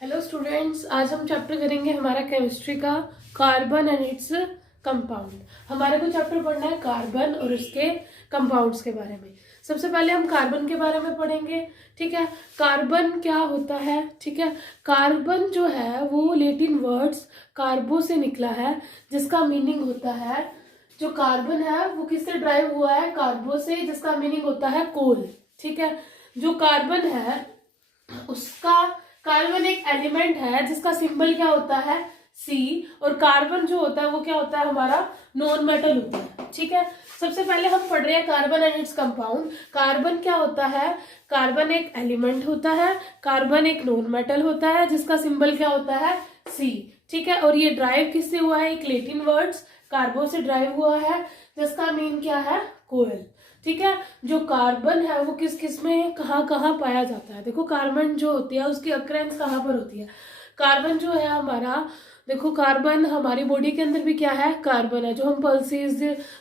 Hello students, आज हम chapter करेंगे हमारा केमिस्ट्री का कार्बन एंड इट्स कंपाउंड। हमारे को चैप्टर पढ़ना है कार्बन और उसके कंपाउंड्स के बारे में। सबसे पहले हम कार्बन के बारे में पढ़ेंगे। ठीक है, कार्बन क्या होता है। ठीक है, कार्बन जो है वो लैटिन वर्ड्स कार्बो से निकला है, जिसका मीनिंग होता है, जो कार्बन है वो किससे ड्राइव हुआ है, कार्बो से, जिसका मीनिंग होता है कोल। ठीक है, जो कार्बन है उसका, कार्बन एक एलिमेंट है जिसका सिंबल क्या होता है, सी। और कार्बन जो होता है वो क्या होता है, हमारा नॉन मेटल होता है। ठीक है, सबसे पहले हम पढ़ रहे हैं carbon and its compound. Carbon क्या होता है, कार्बन एक एलिमेंट होता है, कार्बन एक नॉन मेटल होता है जिसका सिंबल क्या होता है, सी। ठीक है, और ये ड्राइव किससे हुआ है, एक लैटिन वर्ड्स कार्बो से ड्राइव हुआ है, जिसका मीन क्या है, कोयल। ठीक है, जो कार्बन है वो किस किस में कहाँ कहाँ पाया जाता है। देखो कार्बन जो होती है उसकी अक्रेंस कहाँ पर होती है। कार्बन जो है हमारा, देखो कार्बन हमारी बॉडी के अंदर भी क्या है, कार्बन है। जो हम पल्सेस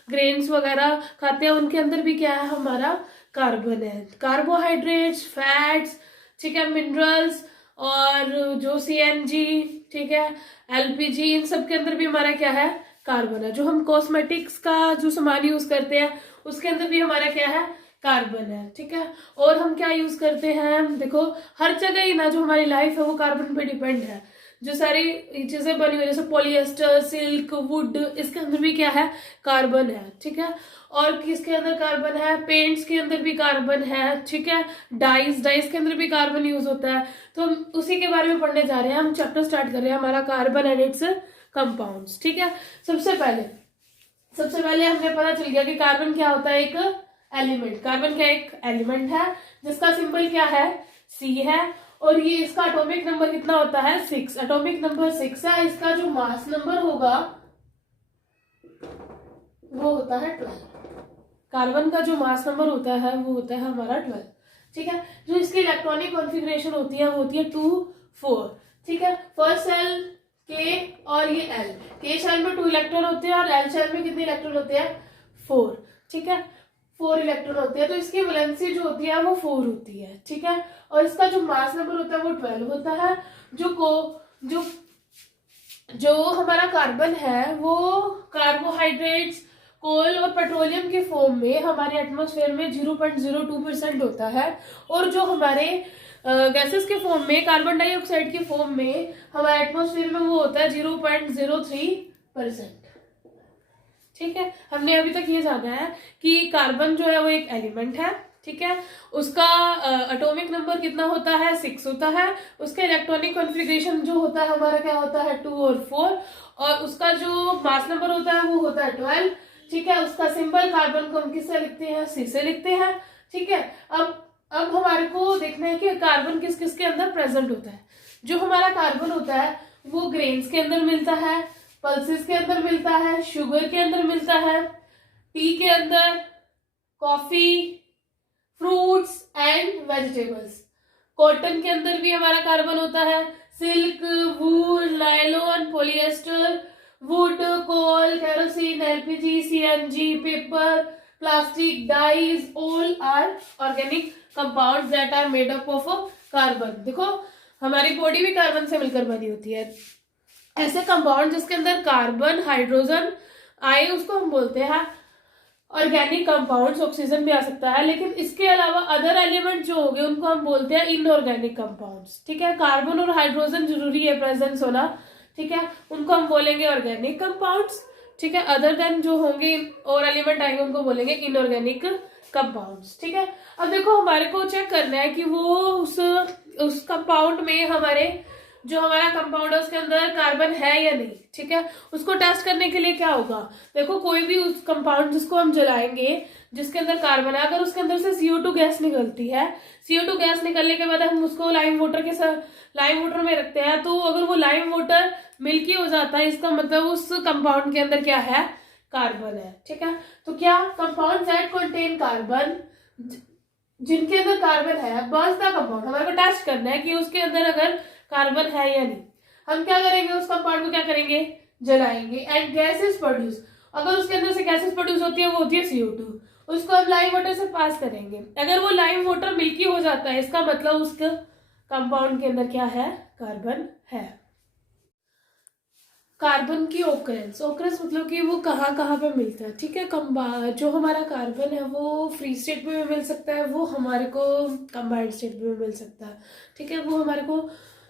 ग्रेन्स वगैरह खाते हैं उनके अंदर भी क्या है, हमारा कार्बन है। कार्बोहाइड्रेट्स, फैट्स, ठीक है, मिनरल्स और जो सीएनजी, ठीक है, एलपीजी, इन सब के अंदर भी हमारा क्या है, कार्बन है। जो हम कॉस्मेटिक्स का जो सामान यूज करते हैं उसके अंदर भी हमारा क्या है, कार्बन है। ठीक है, और हम क्या यूज करते हैं, देखो हर जगह ही ना जो हमारी लाइफ है वो कार्बन पे डिपेंड है। जो सारी चीजें बनी हुई जैसे पॉलिएस्टर, सिल्क, वुड, इसके अंदर भी क्या है, कार्बन है। ठीक है, और किसके अंदर कार्बन है, पेंट्स के अंदर भी कार्बन है। ठीक है, डाइस के अंदर भी कार्बन यूज होता है। तो हम उसी के बारे में पढ़ने जा रहे हैं। हम चैप्टर स्टार्ट कर रहे हैं हमारा कार्बन एंड इट्स कंपाउंड्स। ठीक है, सबसे पहले हमें पता चल गया कि कार्बन क्या होता है, एक एलिमेंट। कार्बन क्या एक एलिमेंट है जिसका सिंबल क्या है, सी है। और ये इसका एटॉमिक नंबर कितना होता है, 6। एटॉमिक नंबर 6 है। इसका जो मास नंबर होगा वो होता है 12। कार्बन का जो मास नंबर होता है वो होता है हमारा 12। ठीक है, जो इसकी इलेक्ट्रॉनिक कॉन्फ़िगरेशन होती है वो होती है 2 4। ठीक है, फर्स्ट सेल के और ये एल, के शेल में 2 इलेक्ट्रॉन होते हैं और एल शेल में कितने इलेक्ट्रॉन होते हैं, 4। ठीक है, 4 इलेक्ट्रॉन होते हैं। तो इसकी वैलेंसी जो होती है वो 4 होती है। ठीक है, और इसका जो मास नंबर होता है वो 12 होता है। जो हमारा कार्बन है वो कार्बोहाइड्रेट्स, कोल और पेट्रोलियम के फॉर्म में हमारे एटमॉस्फेयर में 0.02% होता है। और जो हमारे गैसेस के फॉर्म में, कार्बन डाइऑक्साइड के फॉर्म में हमारे एटमॉस्फेयर में वो होता है 0.03%। ठीक है, हमने अभी तक ये जाना है कि कार्बन जो है वो एक एलिमेंट है। ठीक है, उसका एटॉमिक नंबर कितना होता है, 6 होता है। उसका इलेक्ट्रॉनिक कॉन्फ़िगरेशन जो होता है हमारा क्या होता है, 2 और 4। और उसका जो मास नंबर होता है वो होता है 12। ठीक है, उसका सिंबल कार्बन को हम किससे लिखते हैं, सी से लिखते हैं। ठीक है, अब हमारे को देखना है कि कार्बन किस किस के अंदर प्रेजेंट होता है। जो हमारा कार्बन होता है वो ग्रेन्स के अंदर मिलता है, पल्सेस के अंदर मिलता है, शुगर के अंदर मिलता है, टी के अंदर, coffee, fruits and vegetables. Cotton के अंदर भी हमारा कार्बन होता है, silk, wool, nylon, polyester, wood, coal, kerosene, LPG, CNG, paper, plastic, dyes, all are organic compounds that are made up of carbon. देखो हमारी बॉडी भी कार्बन से मिलकर बनी होती है। ऐसे कंपाउंड जिसके अंदर कार्बन, हाइड्रोजन आए उसको हम बोलते हैं ऑर्गेनिक कंपाउंड्स। ऑक्सीजन भी आ सकता है, लेकिन इसके अलावा अदर एलिमेंट जो होंगे उनको हम बोलते हैं इनऑर्गेनिक कंपाउंड्स। ठीक है, कार्बन और हाइड्रोजन जरूरी है प्रेजेंस होना। ठीक है, उनको हम बोलेंगे ऑर्गेनिक कंपाउंड्स। ठीक है, अदर देन जो होंगे और एलिमेंट आएंगे उनको बोलेंगे इनऑर्गेनिक कंपाउंड्स। ठीक है, अब देखो हमारे को चेक करना है कि वो उस कंपाउंड में हमारे जो हमारा कंपाउंड है उसके अंदर कार्बन है या नहीं। ठीक है, उसको टेस्ट करने के लिए क्या होगा, देखो कोई भी उस कंपाउंड जिसको हम जलाएंगे जिसके अंदर कार्बन है, अगर उसके अंदर से CO2 गैस निकलती है, CO2 गैस निकलने के बाद हम उसको लाइम वाटर में रखते हैं, तो अगर वो लाइम वाटर मिल्की हो जाता है, इसका मतलब उस कंपाउंड के अंदर क्या है, कार्बन है। ठीक है, तो क्या कंपाउंड दैट कंटेन कार्बन, जिनके अंदर कार्बन है, बस द कंपाउंड, हमारे को टेस्ट करना है कि उसके अंदर अगर कार्बन है या नहीं। हम क्या करेंगे, उस कंपाउंड को क्या करेंगे, जलाएंगे एंड गैसेस प्रोड्यूस। अगर उसके अंदर से गैसेस प्रोड्यूस होती है वो होती है CO2। उसको हम लाइम वाटर से पास करेंगे। अगर वो लाइम वाटर मिल्की हो जाता है, इसका मतलब उसके कंपाउंड के अंदर क्या है, कार्बन है। कार्बन की ओकरेंस, ओकरेंस मतलब कि वो कहाँ कहाँ पे मिलता है, ठीक है। जो हमारा कार्बन है वो फ्री स्टेट में भी मिल सकता है, वो हमारे को कंबाइंड स्टेट में भी मिल सकता है, ठीक है। वो हमारे को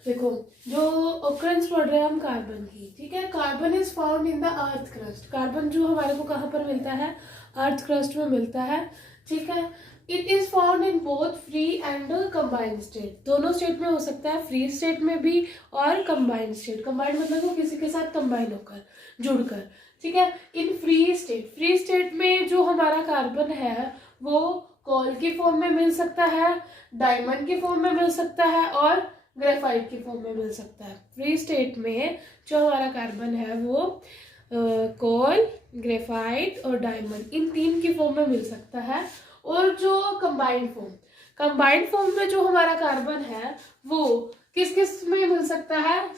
देखो, जो ओकरेंस पढ़ रहे हैं हम कार्बन की, ठीक है। Carbon is found in the earth crust. Carbon जो हमारे को कहाँ पर मिलता है, अर्थ क्रस्ट में मिलता है, ठीक है। It is found in both free and combined state, दोनों स्टेट में हो सकता है, फ्री स्टेट में भी और कंबाइंड स्टेट। कंबाइंड मतलब वो किसी के साथ कंबाइन होकर, जुड़कर, ठीक है। In free state, free state में जो हमारा कार्बन है वो कोल की फॉर्म में मिल सकता है, डायमंड की फॉर्म में मिल सकता है और ग्रेफाइट की फॉर्म में मिल सकता है। फ्री स्टेट में जो हमारा कार्बन है वो कोल, ग्रेफाइट और डायमंड, इन तीन की फॉर्म में मिल सकता है। और जो कंबाइंड फॉर्म में जो हमारा कार्बन है वो किस किस में मिल सकता है,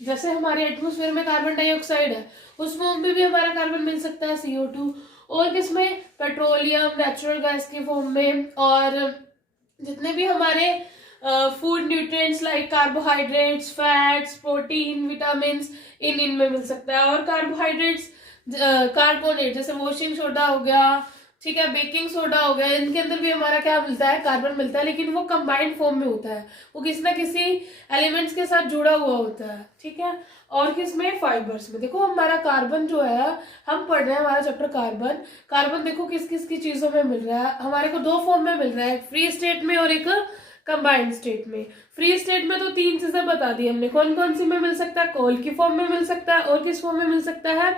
जैसे हमारे एटमॉस्फेयर में कार्बन डाइऑक्साइड है, उस फॉर्म में भी हमारा कार्बन मिल सकता है, CO2। और किसमें, पेट्रोलियम, नेचुरल गैस के फॉर्म में, और जितने भी हमारे food nutrients like carbohydrates, fats, protein, vitamin, इनमें मिल सकता है। और कार्बोहाइड्रेट्स, कार्बोनेट जैसे वॉशिंग सोडा हो गया, ठीक है, बेकिंग सोडा हो गया, इनके अंदर भी हमारा क्या मिलता है, कार्बन मिलता है, लेकिन वो कंबाइंड फॉर्म में होता है, वो किसी ना किसी एलिमेंट्स के साथ जुड़ा हुआ होता है, ठीक है। और किसमें, फाइबर्स में। देखो हमारा कार्बन जो है, हम पढ़ रहे हैं हमारा चैप्टर कार्बन। कार्बन देखो किस किस की चीजों में मिल रहा है, हमारे को दो फॉर्म में मिल रहा है, फ्री स्टेट में और एक कंबाइंड स्टेट में। फ्री स्टेट में तो तीन चीजें बता दी हमने, कौन कौन सी में मिल सकता है, कोल की फॉर्म में मिल सकता है, और किस फॉर्म में मिल सकता है,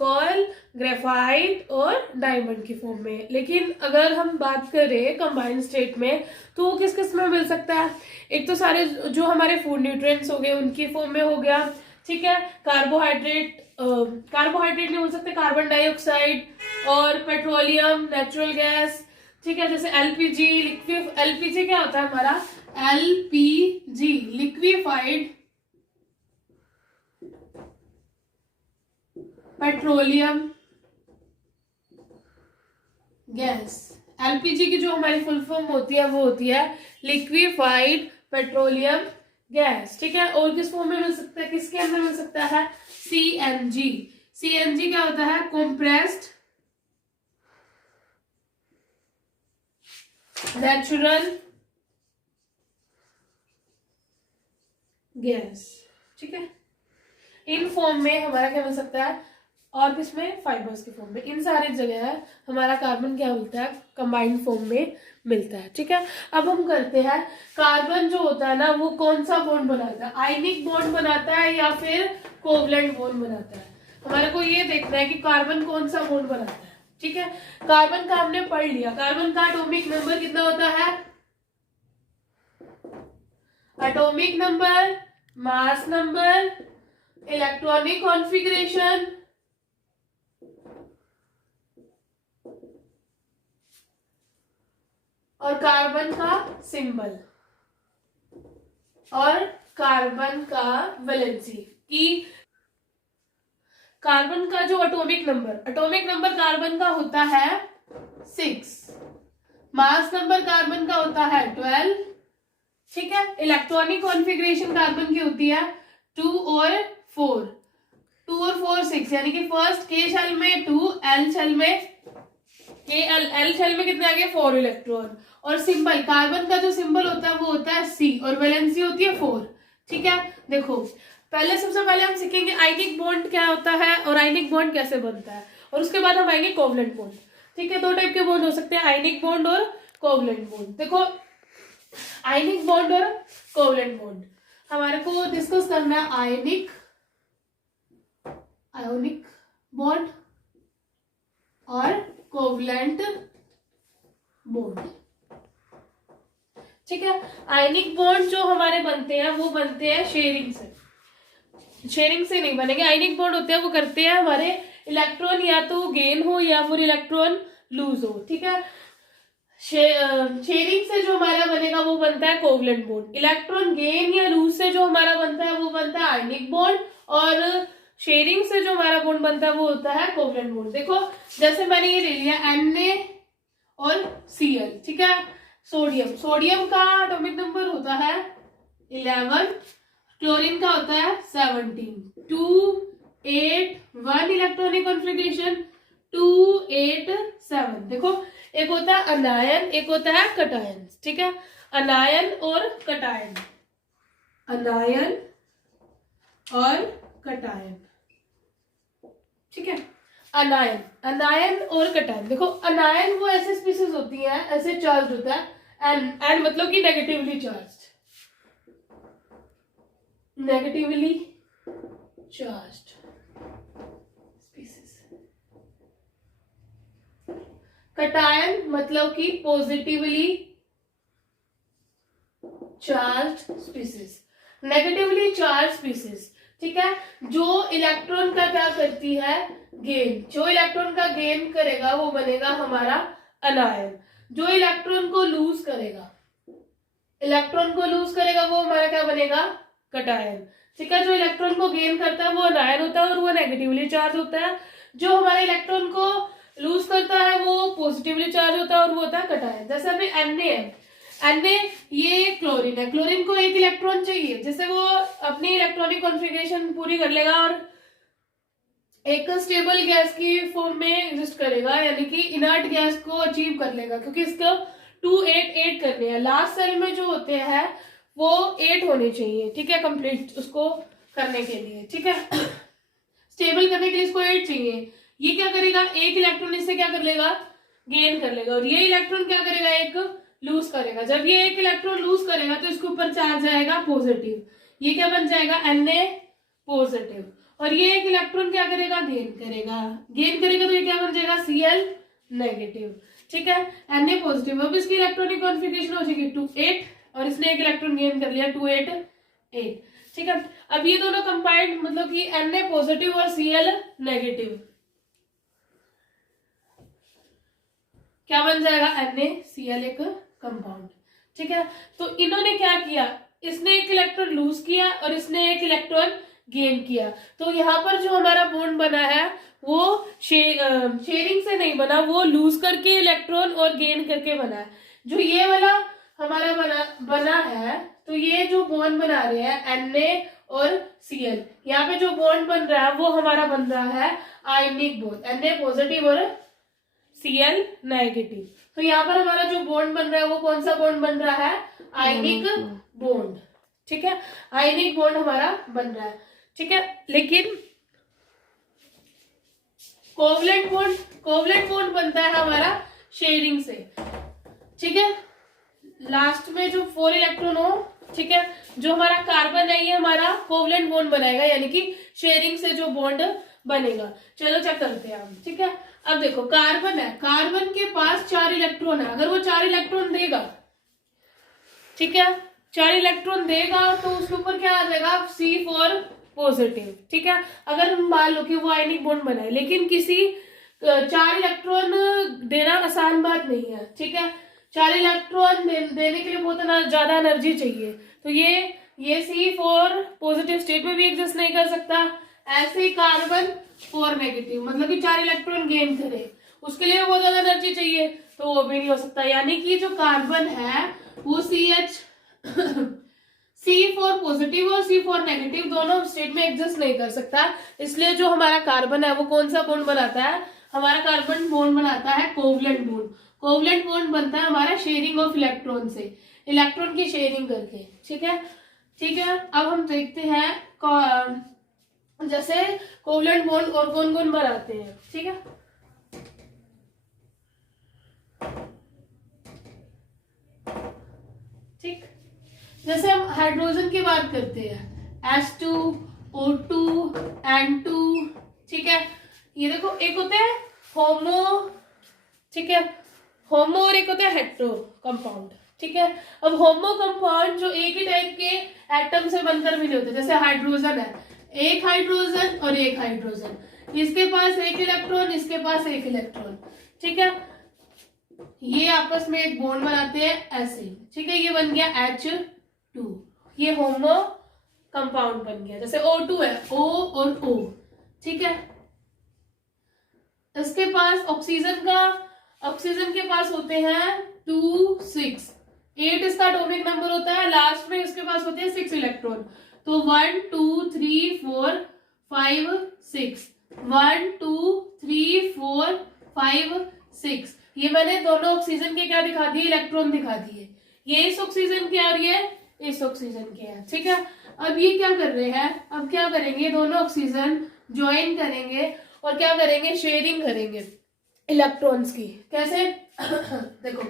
कोल, ग्रेफाइट और डायमंड की फॉर्म में। लेकिन अगर हम बात करें कंबाइंड स्टेट में तो वो किस किस में मिल सकता है, एक तो सारे जो हमारे फूड न्यूट्रिएंट्स हो गए उनकी फॉर्म में हो गया, ठीक है। कार्बोहाइड्रेट नहीं बोल सकते, कार्बन डाइऑक्साइड और पेट्रोलियम, नेचुरल गैस, ठीक है, जैसे LPG, LPG क्या होता है हमारा, LPG liquefied petroleum gas. LPG की जो हमारी फुल फॉर्म होती है वो होती है लिक्विफाइड पेट्रोलियम गैस, ठीक है। और किस फॉर्म में मिल सकता है, किसके अंदर मिल सकता है, CNG। CNG क्या होता है, कंप्रेस्ड नेचुरल गैस, ठीक है। इन फॉर्म में हमारा क्या मिल सकता है, और किसमें, फाइबर्स की फॉर्म में। इन सारी जगह है हमारा कार्बन क्या मिलता है, कंबाइंड फॉर्म में मिलता है, ठीक है। अब हम करते हैं, कार्बन जो होता है ना वो कौन सा बॉन्ड बनाता है, आयनिक बॉन्ड बनाता है या फिर कोवलेंट बॉन्ड बनाता है। हमारे को ये देखना है कि कार्बन कौन सा बॉन्ड बनाता है, ठीक है। कार्बन का हमने पढ़ लिया, कार्बन का एटॉमिक नंबर कितना होता है, atomic number, mass number, electronic configuration और कार्बन का सिंबल और कार्बन का वैलेंसी। की कार्बन का जो एटॉमिक नंबर कार्बन का होता है 6, मास नंबर कार्बन का होता है 12, ठीक है। इलेक्ट्रॉनिक कॉन्फ़िगरेशन कार्बन की होती है 2 और 4, 6, यानी कि फर्स्ट K शेल में 2, L शेल में L शेल में कितने आ गए, 4 इलेक्ट्रॉन। और सिंबल, कार्बन का जो सिंबल होता है वो होता है C और वैलेंसी होती है 4, ठीक है। देखो सबसे पहले हम सीखेंगे आयनिक बॉन्ड क्या होता है और आयनिक बॉन्ड कैसे बनता है, और उसके बाद हम आएंगे कोवलेंट बॉन्ड, ठीक है। दो टाइप के बॉन्ड हो सकते हैं, आयनिक बॉन्ड और कोवलेंट बॉन्ड। देखो आयनिक बॉन्ड और कोवलेंट बॉन्ड हमारे को डिस्कस करना है, आयनिक बॉन्ड और कोवलेंट बॉन्ड, ठीक है। आयनिक बॉन्ड जो हमारे बनते हैं वो बनते हैं शेयरिंग से नहीं बनेंगे। आयनिक बॉन्ड होते हैं वो करते हैं हमारे इलेक्ट्रॉन या तो गेन हो या फिर इलेक्ट्रॉन लूज हो, ठीक है। शेयरिंग से जो हमारा बनेगा वो बनता है कोवलेंट बॉन्ड। इलेक्ट्रॉन गेन या लूज से जो हमारा बनता है वो बनता है आयनिक बॉन्ड, और शेयरिंग से जो हमारा बॉन्ड बनता है वो होता है कोवलेंट बॉन्ड। देखो जैसे मैंने ये ले लिया Na और Cl, ठीक है। सोडियम का एटॉमिक नंबर होता है 11, क्लोरीन का होता है 17, 2 8 1 इलेक्ट्रॉनिक कॉन्फ़िगरेशन, 2 8 7। देखो एक होता है अनायन, एक होता है कटायन, ठीक है, अनायन और कटायन, अनायन और कटायन, ठीक है, अनायन, अनायन और कटायन। देखो अनायन वो ऐसे स्पीसीज होती हैं, ऐसे चार्ज होता है, एन मतलब कि negatively charged, negatively charged species. Cation मतलब कि positively charged species, negatively charge species, ठीक है, जो इलेक्ट्रॉन का क्या करती है, गेन, जो इलेक्ट्रॉन का गेन करेगा वो बनेगा हमारा अनायन, जो इलेक्ट्रॉन को लूज करेगा, इलेक्ट्रॉन को लूज करेगा वो हमारा क्या बनेगा, कटायन, ठीक है, जो इलेक्ट्रॉन को गेन करता है वो अनायन होता है और वो नेगेटिवली चार्ज होता है, जो हमारे इलेक्ट्रॉन को लूज करता है वो पॉजिटिवली चार्ज होता है और वो होता है कटायन। जैसे अभी Na है, Na ये क्लोरीन है, क्लोरीन को एक इलेक्ट्रॉन चाहिए, जैसे वो अपनी इलेक्ट्रॉनिक कॉन्फ़िगरेशन पूरी कर लेगा और एक स्टेबल गैस की फॉर्म में एग्जिस्ट करेगा, यानी कि इनर्ट गैस को अचीव कर लेगा, क्योंकि इसको 2 8 8 करने हैं, लास्ट सेल में जो होते हैं वो 8 होने चाहिए, ठीक है, कंप्लीट उसको करने के लिए, ठीक है, स्टेबल करने के लिए इसको 8 चाहिए। ये क्या करेगा, एक इलेक्ट्रॉन इससे क्या कर लेगा, गेन कर लेगा, और ये इलेक्ट्रॉन क्या करेगा, एक लूज करेगा। जब ये एक इलेक्ट्रॉन लूज करेगा तो इसके ऊपर चार्ज आएगा पॉजिटिव, ये क्या बन जाएगा, Na पॉजिटिव, और ये एक इलेक्ट्रॉन क्या करेगा, गेन करेगा, गेन करेगा तो ये क्या बन जाएगा, Cl नेगेटिव, ठीक है, Na पॉजिटिव। अब इसकी इलेक्ट्रॉनिक कॉन्फ़िगरेशन हो जाएगी 2 8 और इसने एक इलेक्ट्रॉन गेन कर लिया 2 8 8, ठीक है। अब ये दोनों कंबाइंड मतलब कि Na पॉजिटिव और Cl नेगेटिव क्या बन जाएगा, NaCl एक कंपाउंड, ठीक है। तो इन्होंने क्या किया, इसने एक इलेक्ट्रॉन लूज किया और इसने एक इलेक्ट्रॉन गेन किया, तो यहाँ पर जो हमारा बॉन्ड बना है वो शेयरिंग से नहीं बना, वो लूज करके इलेक्ट्रॉन और गेन करके बना है। जो ये वाला हमारा बना है, तो ये जो बॉन्ड बना रहे हैं Na और Cl, यहाँ पे जो बॉन्ड बन रहा है वो हमारा बन रहा है आयनिक बॉन्ड, Na पॉजिटिव और Cl नेगेटिव। तो यहाँ पर हमारा जो बॉन्ड बन रहा है वो कौन सा बॉन्ड बन रहा है, आयनिक बॉन्ड, ठीक है, आयनिक बॉन्ड हमारा बन रहा है, ठीक है। लेकिन कोवलेंट बॉन्ड बनता है हमारा शेयरिंग से, ठीक है, लास्ट में जो 4 इलेक्ट्रॉन हो, ठीक है, जो हमारा कार्बन है ये हमारा कोवलेंट बॉन्ड बनाएगा, यानी कि शेयरिंग से जो बॉन्ड बनेगा। चलो चेक करते हैं हम, ठीक है। अब देखो कार्बन है, कार्बन के पास 4 इलेक्ट्रॉन है, अगर वो 4 इलेक्ट्रॉन देगा, ठीक है, 4 इलेक्ट्रॉन देगा तो उसके ऊपर क्या आ जाएगा, C4 पॉजिटिव, ठीक है। अगर हम मान लो कि वो आयनिक बॉन्ड बनाए, लेकिन किसी 4 इलेक्ट्रॉन देना आसान बात नहीं है, ठीक है, 4 इलेक्ट्रॉन देने के लिए बहुत ज्यादा एनर्जी चाहिए, तो ये C4 पॉजिटिव स्टेट में भी एग्जिस्ट नहीं कर सकता। ऐसे ही कार्बन 4 नेगेटिव मतलब कि 4 इलेक्ट्रॉन गेन करे, उसके लिए बहुत ज्यादा एनर्जी चाहिए, तो वो भी नहीं हो सकता, यानी कि जो कार्बन है वो C4 पॉजिटिव और C4 नेगेटिव दोनों स्टेट में एग्जिस्ट नहीं कर सकता। इसलिए जो हमारा कार्बन है वो कौन सा बॉन्ड बनाता है, हमारा कार्बन बॉन्ड बनाता है कोवलेंट बॉन्ड। कोवलेंट बॉन्ड बनता है हमारा शेयरिंग ऑफ इलेक्ट्रॉन से, इलेक्ट्रॉन की शेयरिंग करके, ठीक है, ठीक है। अब हम देखते हैं जैसे कोवलेंट बॉन्ड और कौन कौन बनाते हैं, ठीक है। ठीक, जैसे हम हाइड्रोजन की बात करते हैं, H2 O2 N2, ठीक है। ये देखो एक होता है होमो, ठीक है, होमो और एक होता है हेट्रो कंपाउंड, ठीक है। अब होमो कंपाउंड जो एक ही टाइप के एटम से बनकर मिले होते हैं, जैसे हाइड्रोजन है, एक हाइड्रोजन और एक हाइड्रोजन, इसके पास एक इलेक्ट्रॉन, इसके पास एक इलेक्ट्रॉन, ठीक है, ये आपस में एक बॉन्ड बनाते हैं ऐसे, ठीक है, ये बन गया H2, ये होमो कंपाउंड बन गया। जैसे O2 है, O और O, ठीक है, इसके पास ऑक्सीजन के पास होते हैं 2 6 8 इसका एटॉमिक नंबर होता है, लास्ट में इसके पास होते हैं 6 इलेक्ट्रॉन, तो 1 2 3 4 5 6, 1 2 3 4 5 6। ये मैंने दोनों ऑक्सीजन के क्या दिखा दिए, इलेक्ट्रॉन दिखा दिए। ये इस ऑक्सीजन के और ये इस ऑक्सीजन के हैं, ठीक है। अब ये क्या कर रहे हैं, अब क्या करेंगे, दोनों ऑक्सीजन ज्वाइन करेंगे और क्या करेंगे, शेयरिंग करेंगे इलेक्ट्रॉन्स की। कैसे देखो,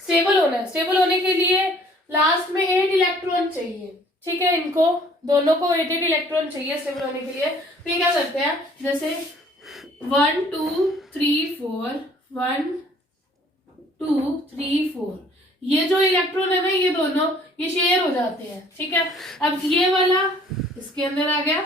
स्टेबल होना है, स्टेबल होने के लिए लास्ट में 8 इलेक्ट्रॉन चाहिए, ठीक है। इनको दोनों को 8 इलेक्ट्रॉन चाहिए स्टेबल होने के लिए। फिर क्या करते हैं, जैसे 1 2 3 4 1 2 3 4, ये जो इलेक्ट्रॉन है ना, ये दोनों ये शेयर हो जाते हैं, ठीक है। अब ये वाला इसके अंदर आ गया,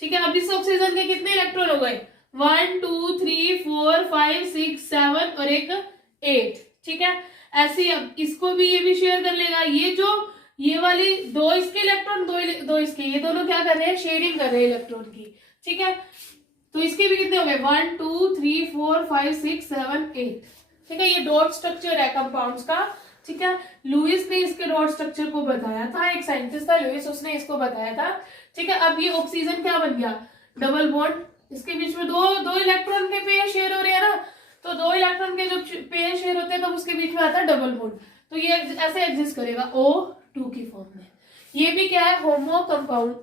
ठीक है। अब इस ऑक्सीजन के कितने इलेक्ट्रॉन हो गए, 1 2 3 4 5 6 7 और एक 8, ठीक है। ऐसे ही अब इसको भी ये भी शेयर कर लेगा। ये जो ये वाली दो इसके इलेक्ट्रॉन, दो इसके, ये दोनों क्या कर रहे हैं, शेयरिंग कर रहे हैं इलेक्ट्रॉन की, ठीक है। तो इसके भी कितने हो गए, 1 2 3 4 5 6 7 8, ठीक है। ये डॉट स्ट्रक्चर है कंपाउंड्स का, ठीक है। लुइस ने इसके डॉट स्ट्रक्चर को बताया था, एक साइंटिस्ट था लुइस, उसने इसको बताया था, ठीक है। अब ये ऑक्सीजन क्या बन गया, डबल बॉन्ड। इसके बीच में दो इलेक्ट्रॉन के पेयर शेयर हो रहे हैं ना, तो 2 इलेक्ट्रॉन के जब पेयर शेयर होते हैं तब उसके बीच में आता है डबल बॉन्ड। तो ये ऐसे एग्जिस्ट करेगा O2 की फॉर्म में। ये भी क्या है, होमो कंपाउंड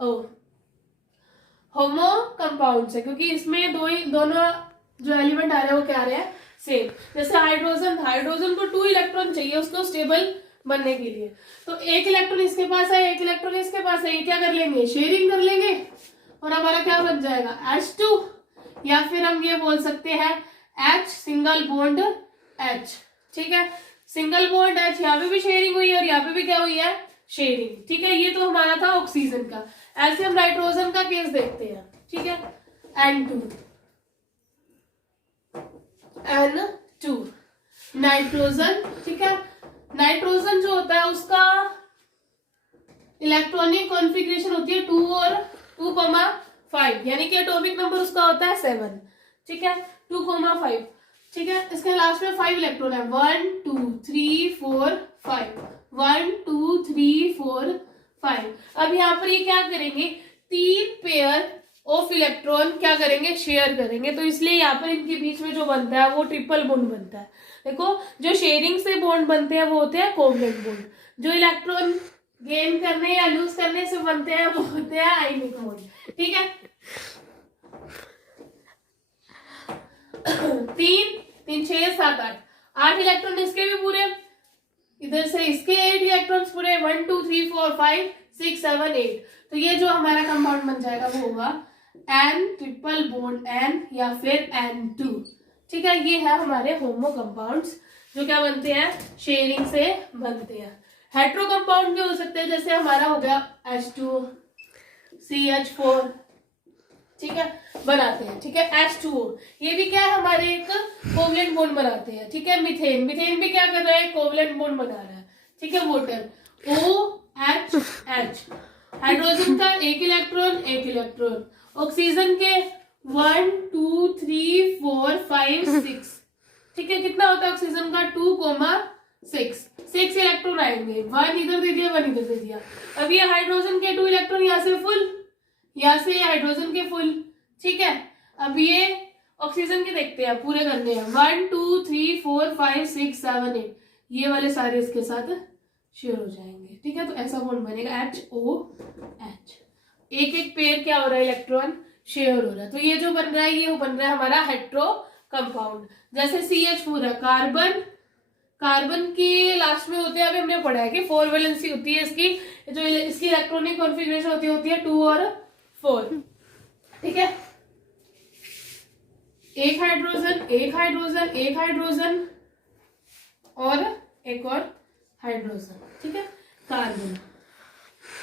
है, क्योंकि इसमें दोनों जो एलिमेंट आ रहे हैं वो क्या आ रहे हैं, सेम। जैसे हाइड्रोजन को 2 इलेक्ट्रॉन चाहिए उसको स्टेबल बनने के लिए, तो 1 इलेक्ट्रॉन इसके पास है, 1 इलेक्ट्रॉन इसके पास है, ये क्या कर लेंगे, शेयरिंग कर लेंगे और हमारा क्या बन जाएगा, H2, या फिर हम ये बोल सकते हैं H सिंगल बॉन्ड H, ठीक है। सिंगल बॉन्ड H, यहाँ पे भी शेयरिंग हुई है और यहाँ पे भी क्या हुई है, शेयरिंग, ठीक है। ये तो हमारा था ऑक्सीजन का। ऐसे हम नाइट्रोजन का केस देखते हैं, ठीक है। N2 नाइट्रोजन, ठीक है। नाइट्रोजन जो होता है उसका इलेक्ट्रॉनिक कॉन्फ़िगरेशन होती है 2 और 2,5, यानी कि एटॉमिक नंबर उसका होता है 7, ठीक है, 2,5, ठीक है। इसके लास्ट में 5 इलेक्ट्रॉन है, 1 2 3 4 5, 1 2 3 4 5। अब यहाँ पर ये क्या करेंगे, 3 पेयर ऑफ इलेक्ट्रॉन क्या करेंगे, शेयर करेंगे। तो इसलिए यहाँ पर इनके बीच में जो बनता है वो ट्रिपल बॉन्ड बनता है। देखो, जो शेयरिंग से बॉन्ड बनते हैं वो होते हैं कोवलेंट बॉन्ड, जो इलेक्ट्रॉन गेन करने या लूज करने से बनते हैं वो होते हैं आयनिक बॉन्ड, ठीक है। 3 3 6 7 8 इलेक्ट्रॉन इसके भी पूरे, इधर से इसके 8 इलेक्ट्रॉन्स पूरे, 1 2 3 4 5 6 7 8। तो ये जो हमारा कंपाउंड बन जाएगा वो होगा N ट्रिपल बॉन्ड N या फिर N2, ठीक है। ये है हमारे होमो कंपाउंड्स जो क्या बनते हैं, शेयरिंग से बनते हैं। हेट्रो कंपाउंड भी हो सकते हैं, जैसे हमारा हो गया H2 CH4, ठीक है, बनाते हैं, ठीक है। H2O, ये भी क्या है, हमारे एक कोवलेंट बॉन्ड बनाते हैं, ठीक है। मीथेन भी क्या कर रहा है, कोवलेंट बॉन्ड बना रहा है, ठीक है। वाटर OH, हाइड्रोजन का 1 इलेक्ट्रॉन, ऑक्सीजन के 1 2 3 4 5 6, ठीक है। कितना होता है ऑक्सीजन का, 2,6 इलेक्ट्रॉन आएंगे, 1 इधर दे दिया, 1 इधर दे दिया। अब ये हाइड्रोजन के 2 इलेक्ट्रॉन यहाँ से फुल, यहाँ से हाइड्रोजन के फुल, ठीक है। अब ये ऑक्सीजन के देखते हैं, पूरे करने हैं, 1 2 3 4 5 6 7 8, ये वाले सारे इसके साथ शेयर हो जाएंगे, ठीक है। तो ऐसा बॉन्ड बनेगा HOH, एक पेयर क्या हो रहा है, इलेक्ट्रॉन शेयर हो रहा है। तो ये जो बन रहा है ये बन रहा है हमारा हेट्रो कंपाउंड। जैसे CH4 है, कार्बन के लास्ट में होते हैं, अभी हमने पढ़ा है कि 4 वैलेंसी होती है इसकी, जो इसकी इलेक्ट्रॉनिक कॉन्फ़िगरेशन होती है 2 और 4, ठीक है। एक हाइड्रोजन और एक और हाइड्रोजन, ठीक है।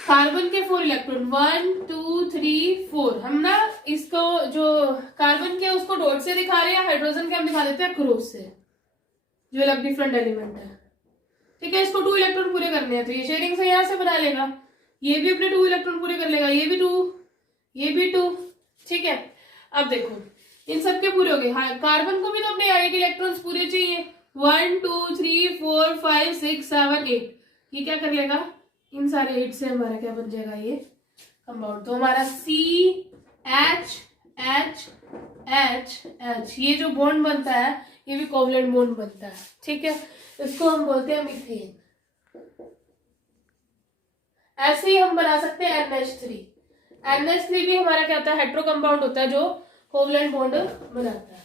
कार्बन के 4 इलेक्ट्रॉन, 1 2 3 4। हम ना इसको जो कार्बन के उसको डॉट से दिखा रहे हैं, हाइड्रोजन के हम दिखा देते हैं क्रॉस से, जो अलग डिफरेंट एलिमेंट है, ठीक है। इसको 2 इलेक्ट्रॉन पूरे करने हैं, तो ये शेयरिंग से यहाँ से बना लेगा, ये भी अपने 2 इलेक्ट्रॉन पूरे कर लेगा, ये भी 2, ठीक है। अब देखो, इन सबके पूरे हो गए। हाँ, कार्बन को भी तो अपने 8 इलेक्ट्रॉन्स पूरे चाहिए, 1 2 3 4 5 6 7 8। ये क्या कर लेगा, इन सारे 8 से हमारा क्या बन जाएगा ये कंपाउंड। तो हमारा CH ये जो बॉन्ड बनता है ये भी कोवलेंट बॉन्ड बनता है, ठीक है। इसको हम बोलते हैं मीथेन। ऐसे ही हम बना सकते हैं NH3 भी हमारा क्या होता है हेट्रो कंपाउंड होता है जो कोवलेंट बॉन्ड बनाता है।